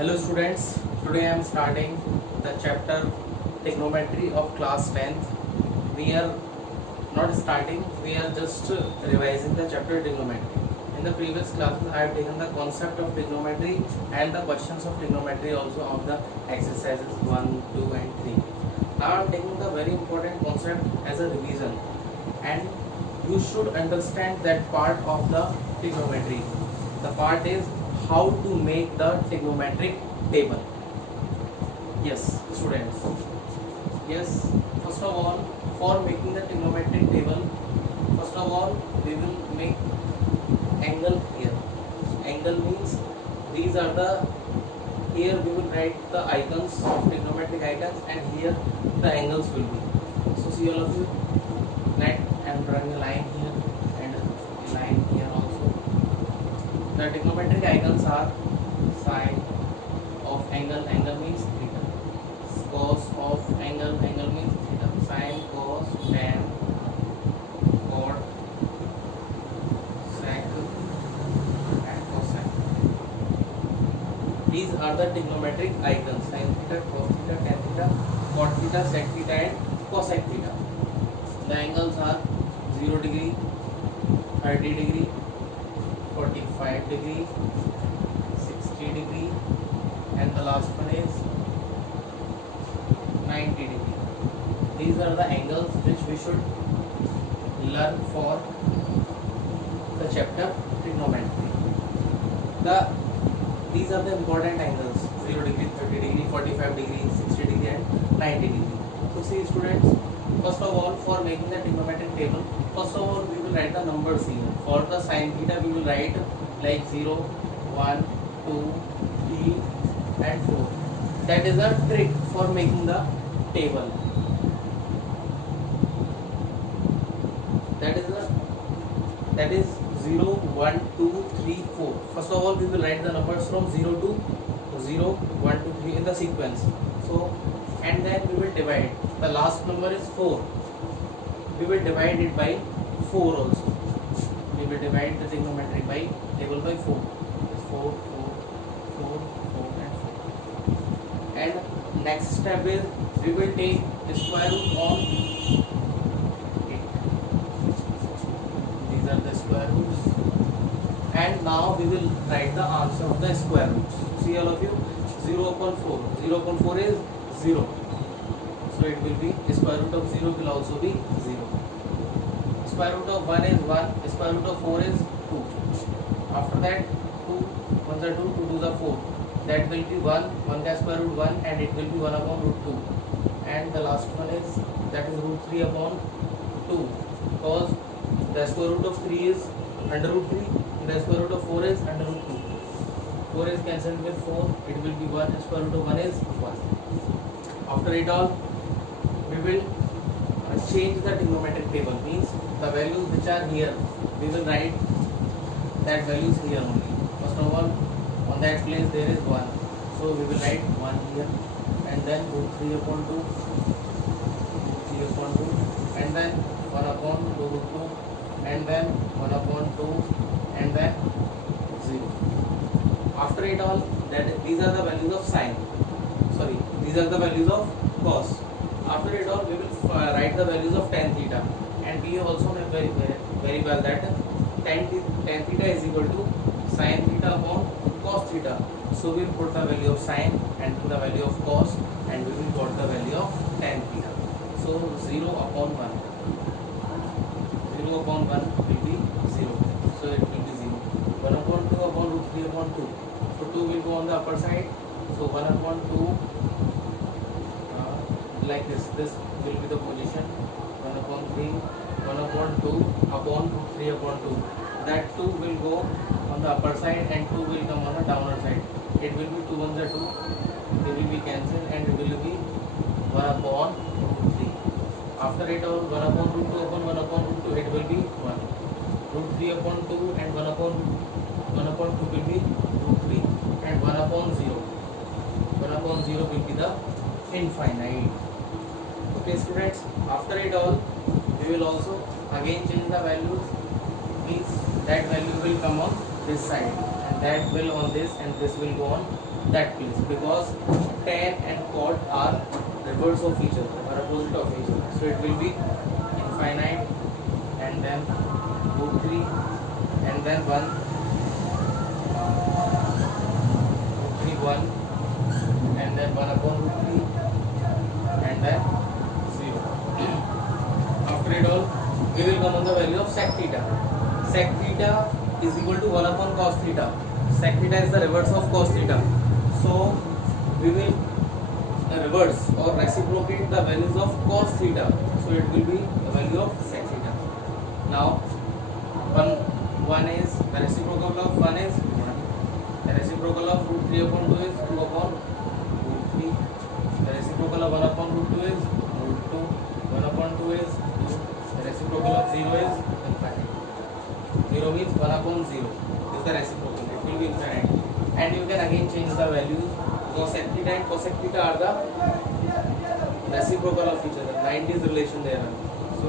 Hello students, today I am starting the chapter trigonometry of class 10th. We are not starting, we are just revising the chapter trigonometry. In the previous classes I have taken the concept of trigonometry and the questions of trigonometry also of the exercises 1, 2 and 3. Now I am taking the very important concept as a revision and you should understand that part of the trigonometry. The part is how to make the trigonometric table. Yes, students. Yes, first of all, for making the trigonometric table, first of all, we will make angle here. Angle means these are the, here we will write the icons, trigonometric icons, and here the angles will be. So see all of you, let I am drawing a line here and a line here also. The trigonometric icons are sine of angle, angle means theta. Cos of angle, angle means theta. Sine, cos, tan, cot, sec, and cosec. These are the trigonometric icons: sine theta, cos theta, tan theta, cot theta, sec theta, and cosec theta. The angles are 0 degree, 30 degree, 45 degree, 60 degree, and the last one is 90 degree. These are the angles which we should learn for the chapter trigonometry. These are the important angles: 0 degree, 30 degree, 45 degree, 60 degree, and 90 degree. So see students, first of all, for making the trigonometric table, first of all we will write the numbers here. For the sine theta we will write like 0, 1, 2, 3 and 4. That is a trick for making the table. That is 0, 1, 2, 3, 4. First of all we will write the numbers from 0 to 0, 1, 2, 3 in the sequence. So and then we will divide. The last number is 4. We will divide it by 4 also. We will divide the trigonometric by table by 4. 4, 4, 4, 4 and 4. And next step is we will take the square root on 8. These are the square roots. And now we will write the answer of the square roots. See all of you, 0 upon 4. 0 upon 4 is 0. So it will be square root of 0 will also be 0. Square root of 1 is 1. Square root of 4 is 2. After that 2 1s are 2, 2 2s are 4. That will be 1. 1 ka square root 1 and it will be 1 upon root 2. And the last one is that is root 3 upon 2. Because the square root of 3 is under root 3. The square root of 4 is under root 2. 4 is cancelled with 4. It will be 1. Square root of 1 is 1. After it all, we will change the trigonometric table. Means the values which are here, we will write that values here only. First of all, on that place there is 1. So we will write 1 here. And then root 3 upon 2. Root 3 upon 2. And then 1 upon 2 root 2. And then 1 upon 2. And then 0. After it all, these are the values of sine. Sorry, these are the values of cos. After it all, we will write the values of tan theta. And we also know very well that tan theta is equal to sine theta upon cos theta. So we will put the value of sine and the value of cos, and we will put the value of tan theta. So 0 upon 1. 0 upon 1 will be 0. So it will be 0. 1 upon 2 upon root 3 upon 2. So 2 will go on the upper side. So 1 upon 2 like this. This will be the position. 1 upon 3, 1 upon 2 upon 3 upon 2. That 2 will go on the upper side and 2 will come on the downer side. It will be 2 1s are 2. They will be cancelled and it will be 1 upon root 3. After it all, 1 upon root 2 upon 1 upon root 2, it will be 1. Root 3 upon 2 and 1 upon 2 will be root 3. And 1 upon 0. 1 upon 0 will be the infinite. Okay students, after it all, we will also again change the values. Means that value will come on this side and that will on this and this will go on that place, because tan and cot are reverse of each other, are opposite of each other. So it will be infinite and then root 3 and then 1, root 3 1 and then 1 upon root 3 and then 0. After it all, we will come on the value of sec theta. Sec theta is equal to 1 upon cos theta. Sec theta is the reverse of cos theta. So we will reverse or reciprocate the values of cos theta. So it will be the value of sec theta. Now 1 is the reciprocal of 1 is 1. The reciprocal of root 3 upon 2 is 2 upon root 3. The reciprocal of 1 upon root 2 is root 2. 1 upon 2 is 2. The reciprocal of 0 is infinite. 0 means 1 upon 0 is the reciprocal. It will be infinite. And you can again change the values, because sec theta and cosec theta are the reciprocal of each other. 90s relation there are. So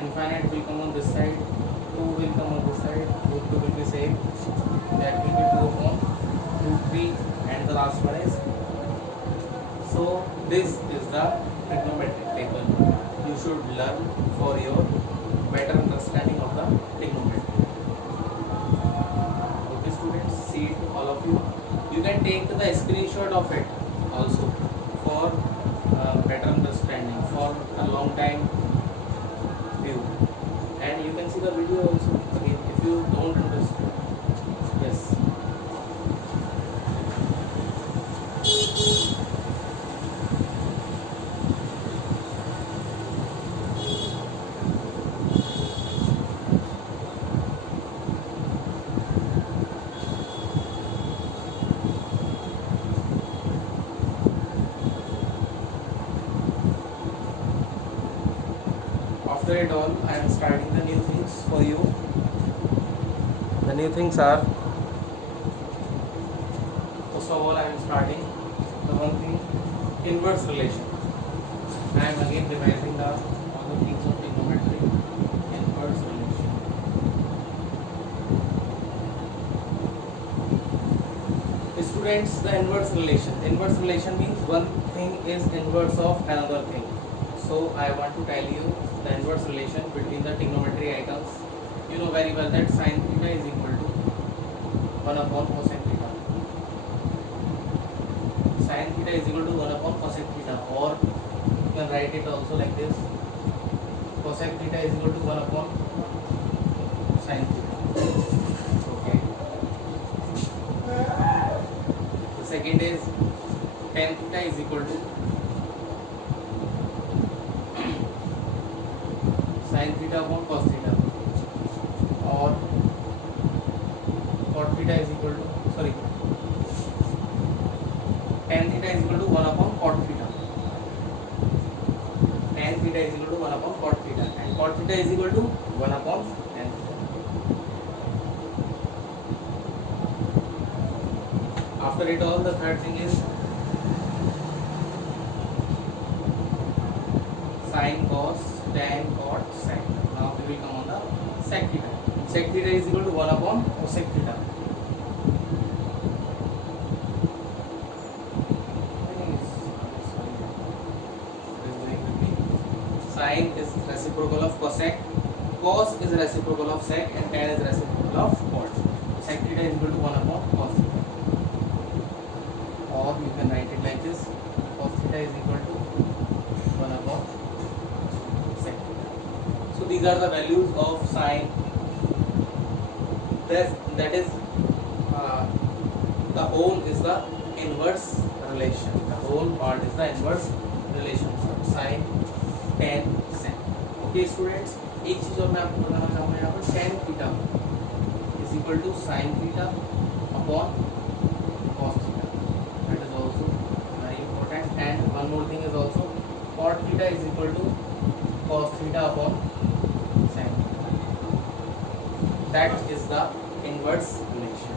infinite will come on this side, 2 will come on this side, root 2 will be same. That will be 2 upon root 3 and the last one is. So this is the trigonometric table you should learn for your better understanding of the trigonometry. Okay students, see it all of you. You can take the screenshot of it also for better understanding, for a long time view, and you can see the video also again if you don't understand. Yes. After it all, I am starting the new things for you. The new things are, first of all, I am starting the one thing, inverse relation. I am again revising the all the things of trigonometry, inverse relation. Students, the inverse relation. Inverse relation means one thing is inverse of another thing. So I want to tell you the inverse relation between the trigonometry items. You know very well that sin theta is equal to 1 upon cosec theta. Sin theta is equal to 1 upon cosec theta, or you can write it also like this. Cosec theta is equal to 1 upon sin theta. Okay. The second is tan theta is equal to sin theta upon cos theta, or cot theta is equal to, sorry, tan theta is equal to 1 upon cot theta. Tan theta is equal to 1 upon cot theta, and cot theta is equal to 1 upon tan theta. After it all, the third thing is sin, cos, tan, cot, sec. Now we will come on the sec theta. Sec theta is equal to 1 upon cosec theta. Sin is reciprocal of cosec, cos is reciprocal of sec, and tan is reciprocal of cot. Sec theta is equal to 1 upon cos theta. Or you can write it like this: cos theta is equal to 1 upon sec theta. So these are the values of sin. That is the whole is the inverse relation. The whole part is the inverse relation for sin, tan, sec. Okay students, एक चीज और मैं आपको बताना चाहूँगा यहाँ पर, tan theta is equal to sin theta upon cos theta. That is also very important. And one more thing is also, cot theta is equal to cos theta upon sin theta. That is the inverse relation.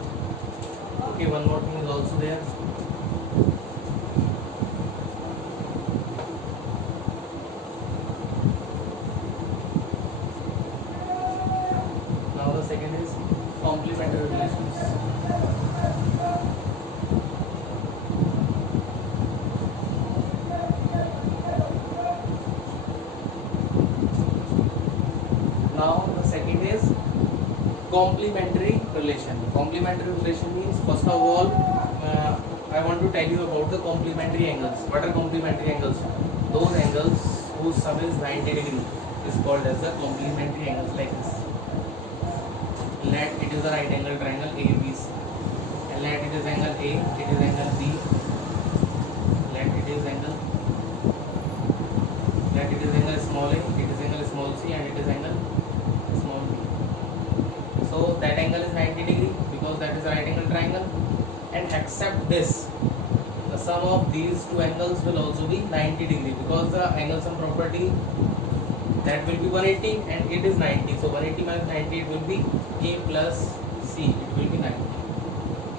Okay, one more thing is also there. Now the second is complementary relations. Complementary relation. Complementary relation means, first of all, I want to tell you about the complementary angles. What are complementary angles? Those angles whose sum is 90 degree is called as the complementary angles, like this. Let it is a right angle triangle ABC, and let it is angle A, it is angle B, let it is angle small a, it is angle small c, and it is angle small b. So that angle is 90 degree because that is a right angle triangle, and except this, the sum of these two angles will also be 90 degree because the angle sum property, that will be 180 and it is 90. So 180 minus 90, it will be A plus C, it will be 90.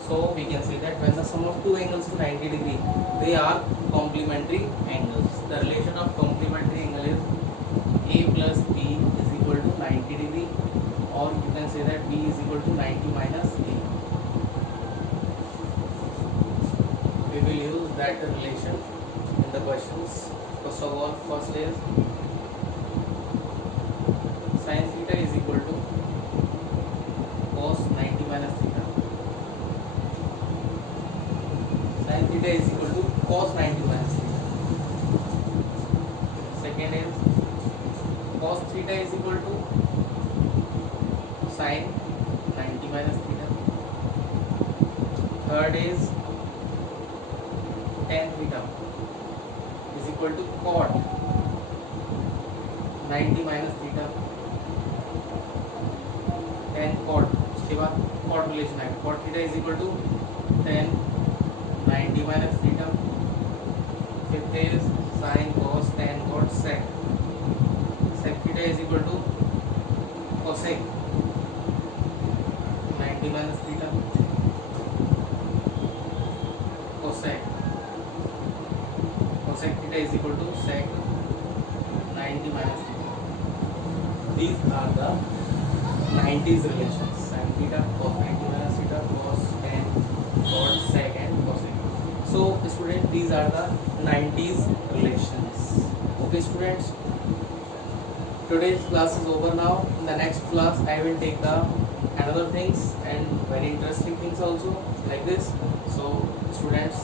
So we can say that when the sum of two angles is 90 degree, they are complementary angles. The relation of complementary angle is A plus B is equal to 90 degree, or you can say that B is equal to 90 minus A. We will use that relation in the questions. First of all, first is sin theta is equal to cos 90 minus theta. Sin theta is equal to cos 90 minus theta. Second is cos theta is equal to sin 90 minus theta. Third is tan theta is equal to cot 90 minus theta. Tan cot, उसके बाद cot relation है, cot theta is equal to tan 90 minus theta. Fifth is sin cos tan cot sec. Sec theta is equal to cosec 90 minus theta. Cosec theta is equal to sec 90 minus theta. These are the 90s relations: sin theta, cos 90 minus theta, cos tan, cot sec, and cosec. So students, these are the 90s relations. Okay students, today's class is over now. In the next class I will take the another things and very interesting things also, like this. So students,